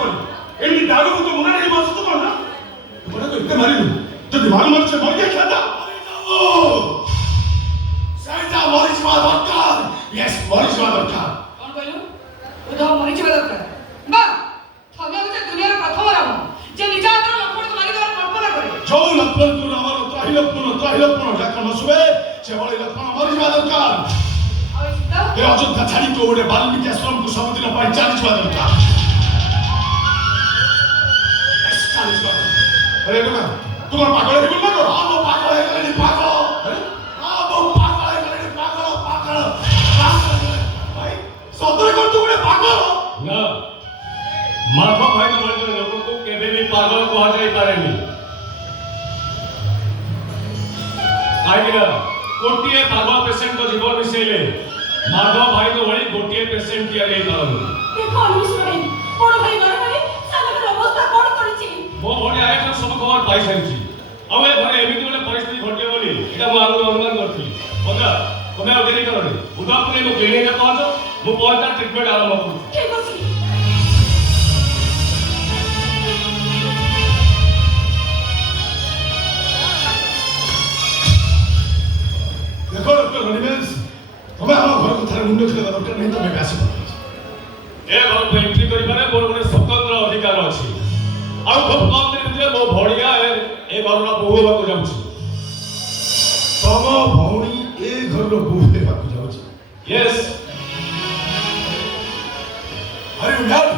ହବନି। ଏମିତି ଦାରୁ ତ ମୁଣ୍ଡ ନେଇ ବସୁଛୁ କଣ ନା? ତୁ କଣ ଏତେ ମାରିଲୁ? ଯଦି ମାରୁଛ ମରିଆ ଖାତା ସେଇଟା ମରିଯିବା ଦରକାର। ୟେସ୍ ମରିଯିବା ଦରକାର। କଣ କହିଲୁ? ଉଦ୍ଧବ ମରିଯିବା ଦରକାର। ବା ତମେ ହଉଛ ଦୁନିଆର ପ୍ରଥମ ରାମ ଯେ ନିଜ ହାତର ଲକ୍ଷ୍ମଣକୁ ମାରିଦେବାର କଳ୍ପନା କରେ। ଯୋଉ ଲକ୍ଷ୍ମଣ ତୁ ଆମର ତ୍ରାହି ଲକ୍ଷ୍ମଣ ଯାକ ନ ଶୁଭେ ସେଭଳି ଲକ୍ଷ୍ମଣ ମରିଯିବା ଦରକାର। ଏ ଅଯୋଧ୍ୟା ଛାଡ଼ି ତୁ ଗୋଟେ ବାଲ୍ମୀକି ଆଶ୍ରମକୁ ସବୁଦିନ ପାଇଁ ଚାଲିଯିବା ଦରକାର। अरे तुम्हारा पागल है बोल ना हम पागल है नहीं पागल हम पागल है नहीं पागल भाई सदर कर तू बड़े पागल ना माधव भाई तो बड़े लोगों को केबे भी पागल कहा जाई पारेनी आइना कोटिए पागल पेशेंट को जीवन मिसेले माधव भाई तो बड़ी गोटिए पेशेंट किया नहीं पारन देखो अनुष्मणी बड़ भाई मारे सागर अवस्था कोन करछि मो भले आए तो सब खबर पाई सारिछि अब ए घरे एमिति गोटे परिस्थिति घटे बोली एटा मो आगु अनुमान करथि पता तमे आ देरी करनी उदापुरे मो क्लिनिक रे पहुंचो मो पहुंचा ट्रीटमेंट आरंभ करू ठीक अछि देखो डॉक्टर रनिमेंस तमे हम घर को थारे मुंड छिला डॉक्टर नहीं तमे आसी ए घर को एंट्री करि पारे मोर गोटे स्वतंत्र अधिकार अछि आ खूब कम दिन भितर मो भड़िया ए घर रो बोहू बाकू जाउछि तम भौणी ए घर रो बोहू बाकू जाउछि यस अरे यार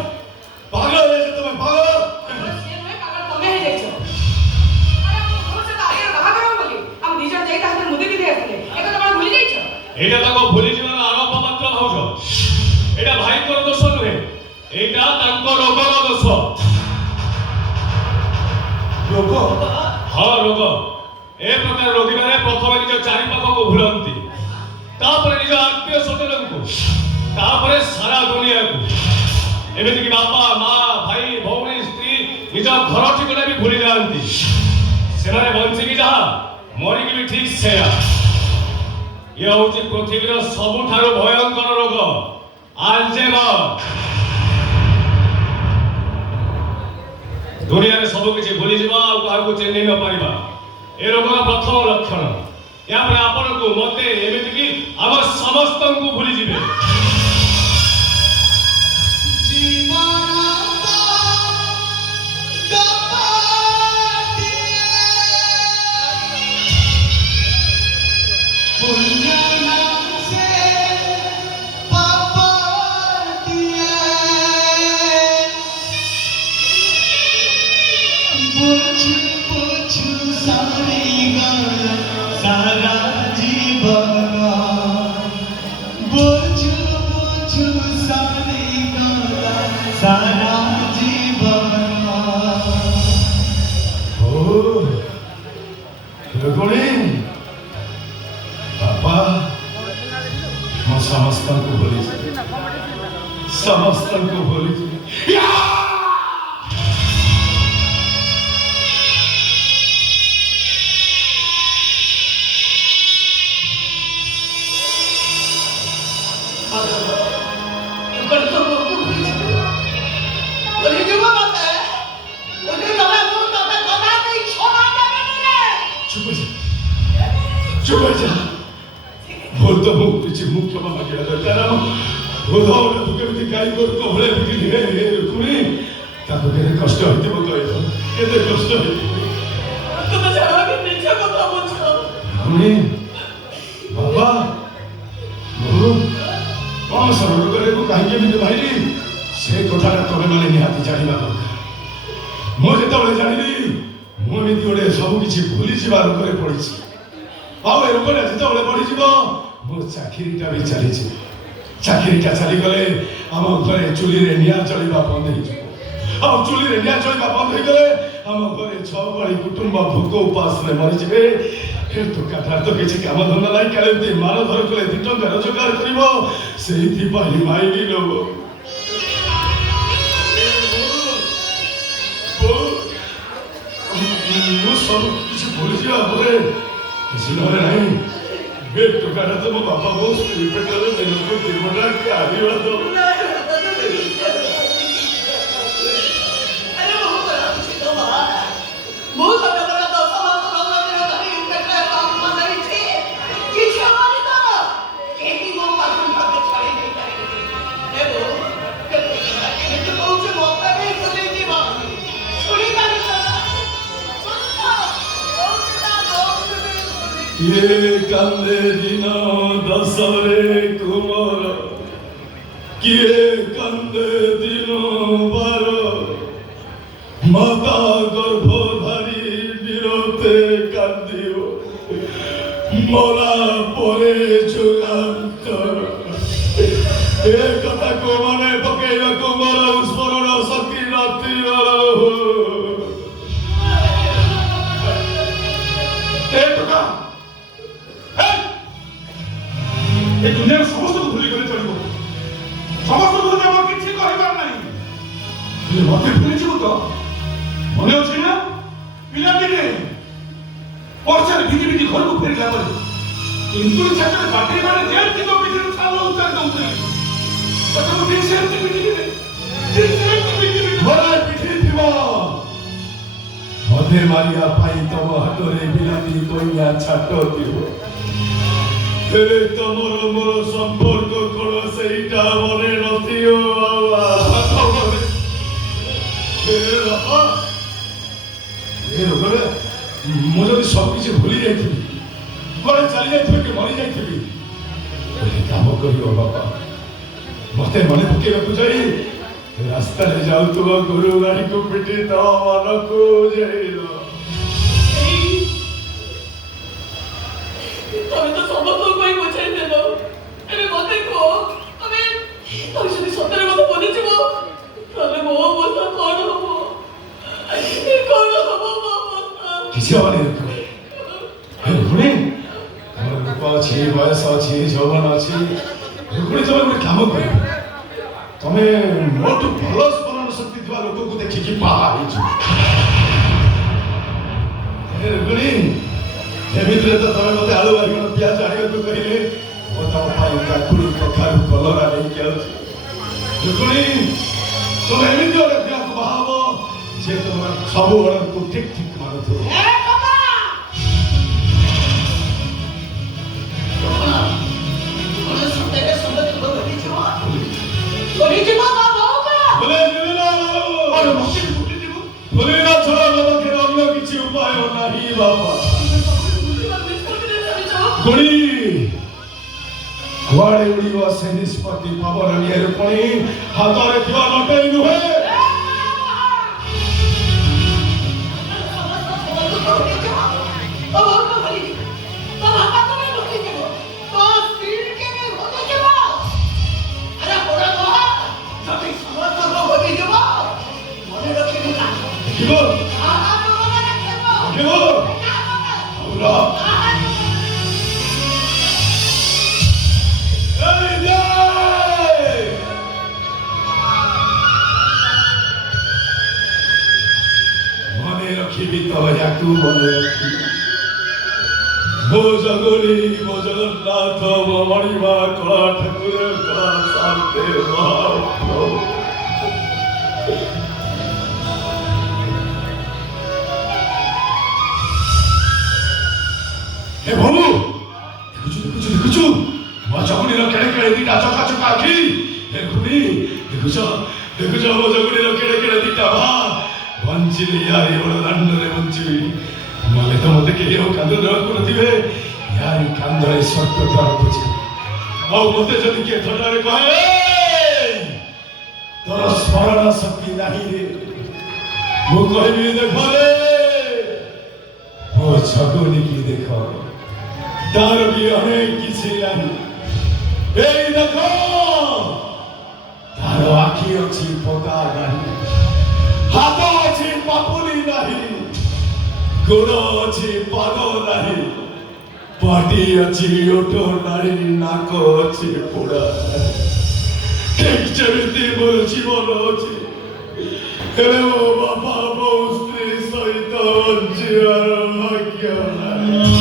पागल है तमे पागल से रे पागल तमे हे जाइछो अरे हम से आगे बाहा करो बोली हम निजर जाई ताहते मुदे भी दे आसले एका तमे भूली जाइछो एटा ताको भूली जीवन आरोप मात्र भाउछ एटा भाई को दोष नहे एटा ताको रोगर दोष लोको हाँ रोग ए प्रकार रोगी माने प्रथम निज चारि पाख को भूलंती तापर निज आत्मीय स्वजन को तापर सारा दुनिया को एमिति कि बापा माँ भाई भौणी स्त्री निज घर ठिकाना भी भूली जाती से बंची की जहा मरी की भी ठीक सेया ये हूँ पृथ्वीर सबुठारु भयंकर रोग आल्जेमर दुनिया में सब किसी भूली जावा और काहा को चिन्ह न पाइबा ए रोगर प्रथम लक्षण या पर आपन को मते एमिति कि हम समस्त को भूली जिवे समस्त को भूली बोल तो मुख्य मामा के दरकार उदाहरण तुके गाई गोरु को भले बिकली हे रुकुनी ताको केते कष्ट होते बताइलो केते कष्ट होते तो छाड़ा के नीचे कथा बुझो रुकुनी बाबा गुरु कौन सरल करे को काहे के भाईली से कथाटा तमे माने निहाती जानिबा दरकार मो जेतबेले जानिली मो एमिति गोटे सब किछि भूली जिबार करे पड़िछि आ ए रोगटा जेतबेले पड़ि जिवो मोर चाकरीटा भी चली छी चाकरीटा चली गले आम घरे चुली रे निया चलिबा बंद हो जिवो आ चुली रे निया चलिबा बंद हो गले आम घरे छ बड़ी कुटुंब भूख उपास रे मरि जिवे हे तो कथा तो किछि काम धंदा लाई काले मार धर कले 2 टका रोजगार करिवो सेहिथि पहि माइली लोग मु सब किछि भूली जिवा परे किछि नरे नाही बे टका तो मो बापा बहुत स्पीड पे करे मेरे को दिमाग के आगे वाला तो କିଏ କାନ୍ଦେ ଦିନ ଦଶରେ କୁମର କିଏ କାନ୍ଦେ ଦିନ ବାର ମାତା ଗର୍ଭଧାରୀ ବିରତେ କାନ୍ଦିବ ମଲା ପରେ ଯୁଗାନ୍ତର ଏ କଥାକୁ ମନେ ପକେଇବାକୁ ମୋର ସ୍ମରଣ ଶକ୍ତି ନଥିବ ଏ ଟୋକା ଏ ଦୁନିଆର ସମସ୍ତଙ୍କୁ ଭୁଲି ଗଲେ ଚଳିବ ସମସ୍ତଙ୍କୁ ଧରି ଆମର କିଛି କହିବାର ନାହିଁ ହେଲେ ମତେ ଭୁଲିଯିବୁ ତ ମନେ ଅଛି ନା ପିଲାଦିନେ ବର୍ଷାରେ ଭିଜି ଭିଜି ଘରକୁ ଫେରିଲା ପରେ ଇନ୍ଦୁରି ଛାତରେ ବାଟରୀ ମାନେ ଯେମିତି ମୋ ପିଠିରୁ ଛାଲ ଉତାରି ଦଉଥିଲେ ତଥାପି ଠିକ ସେମିତି ପିଟିବିନି ଠିକ ସେମିତି ପିଟିବିନି ଘରେ ପିଠି ଥିବ ମତେ ମାରିବା ପାଇଁ ତମ ହାତରେ ବିଲାତି କଇଁଆ ଛାଟ ଥିବ ହେଲେ ତମର ମୋର ସମ୍ପର୍କ କଣ ସେଇଟା ମନେ ନଥିବ ମୁଁ ଯଦି ସବୁ କିଛି ଭୁଲି ଯାଇଥିବି କୁଆଡ଼େ ଚାଲି ଯାଇଥିବି କି ମରି ଯାଇଥିବି କାମ କରିବ ବାପା ମତେ ମନେ ପକେଇବାକୁ ଯାଇ ରାସ୍ତାରେ ଯାଉଥିବା ଗୋରୁ ଗାଈକୁ ପିଟି ତମ ମନକୁ ଯାଇଲ ତମେ ତ ସମସ୍ତଙ୍କ ପାଇଁ ବୁଝାଇ ଦେଲ ଏବେ ମତେ କୁହ ତମେ ଯଦି ସତରେ ମତେ ବନିଯିବ ତାହେଲେ ମୋ ଅବସ୍ଥା କଣ ହବ ମୋ ଅବସ୍ଥା କିଛି ହବନି ରୁକ୍ମିଣୀ ତମର ରୂପ ଅଛି ବୟସ ଅଛି ଯୌବନ ଅଛି ରୁକ୍ମିଣୀ ତମେ ଗୋଟେ କାମ କରିବ ତମେ ମୋଠୁ ଭଲ ସ୍ମରଣ ଶକ୍ତି ଥିବା ଲୋକକୁ ଦେଖିକି ବାହା ହେଇଯିବ ରୁକ୍ମିଣୀ ଏମିତିରେ ତ ତମେ ମତେ ଆଳୁ ବାଇଗଣ ପିଆଜ ଆଣିବାକୁ କହିଲେ ମୁଁ ତମ ପାଇଁ କାକୁଡି କଖାରୁ କଲରା ନେଇକି ଆଉଛି ରୁକ୍ମିଣୀ ତମେ ଏମିତି ଗୋଟେ ପିଲାକୁ ବାହା ହବ ଯେ ତମର ସବୁ ଅର୍ଡରକୁ ଠିକ ଠିକ ମାନୁଥିବ କିଛି ଉପାୟ ନାହିଁ ବାବା ଗୁଡ଼ି କୁଆଡ଼େ ଉଡ଼ିବ ସେ ନିଷ୍ପତ୍ତି ପବନ ନିଏ ରୁକ୍ମିଣୀ ହାତରେ ଥିବା ଲଟେଇ ନୁହେଁ মনে রখিবি তো ইয়াকু মনে রখিবি ମୋ ଜଗରି ମୋ ଜଗନ୍ନାଥ ମୋ ମଣିମା କଳା ଠାକୁର କଳା ଶାନ୍ତେ ମହାପ୍ରଭୁ ଏ ଭମୁ ଦେଖୁଛୁ ମୋ ଜଗରିର କେଡ଼େ କେଡ଼େ ଦିଟା ଚକା ଚକା ଆଖି ଏ ଘୁଡ଼ି ଦେଖୁଛ ମୋ ଜଗରିର କେଡ଼େ କେଡ଼େ ଦିଟା ଭା ବଞ୍ଚିଲି ୟାରି ବଡ଼ ଦାଣ୍ଡରେ ବଞ୍ଚିବି ନହେଲେ ତ ମତେ କେହି ଆଉ କାନ୍ଦ ଦେବାକୁ ନଥିବେ ୟାରି କାନ୍ଦରେ ସ୍ୱର୍ଗ ଦ୍ୱାର ବୁଝିବି ଆଉ ମତେ ଯଦି କିଏ ଥଟାରେ କହେ ତୋର ସ୍ମରଣ ଶକ୍ତି ନାହିଁ ରେ ମୁଁ କହିବି ଦେଖ ରେ ମୋ ଛଗୁନିକି ଦେଖ ତାର ବି ଅନେକ କିଛି ନାହିଁ ଏଇ ଦେଖ ତାର ଆଖି ଅଛି ପତା ନାହିଁ ହାତ ଅଛି ପାପୁଲି ନାହିଁ ଗୋଡ଼ ଅଛି ପାଦ ନାହିଁ ପାଟି ଅଛି ଓଠ ନାହିଁ ନାକ ଅଛି ପୋଡ଼ା ଠିକ୍ ଯେମିତି ମୋର ଜୀବନ ଅଛି ହେଲେ ମୋ ବାପା ବୋଉ ସ୍ତ୍ରୀ ସହିତ ବଞ୍ଚିବାର ଭାଗ୍ୟ ନାହିଁ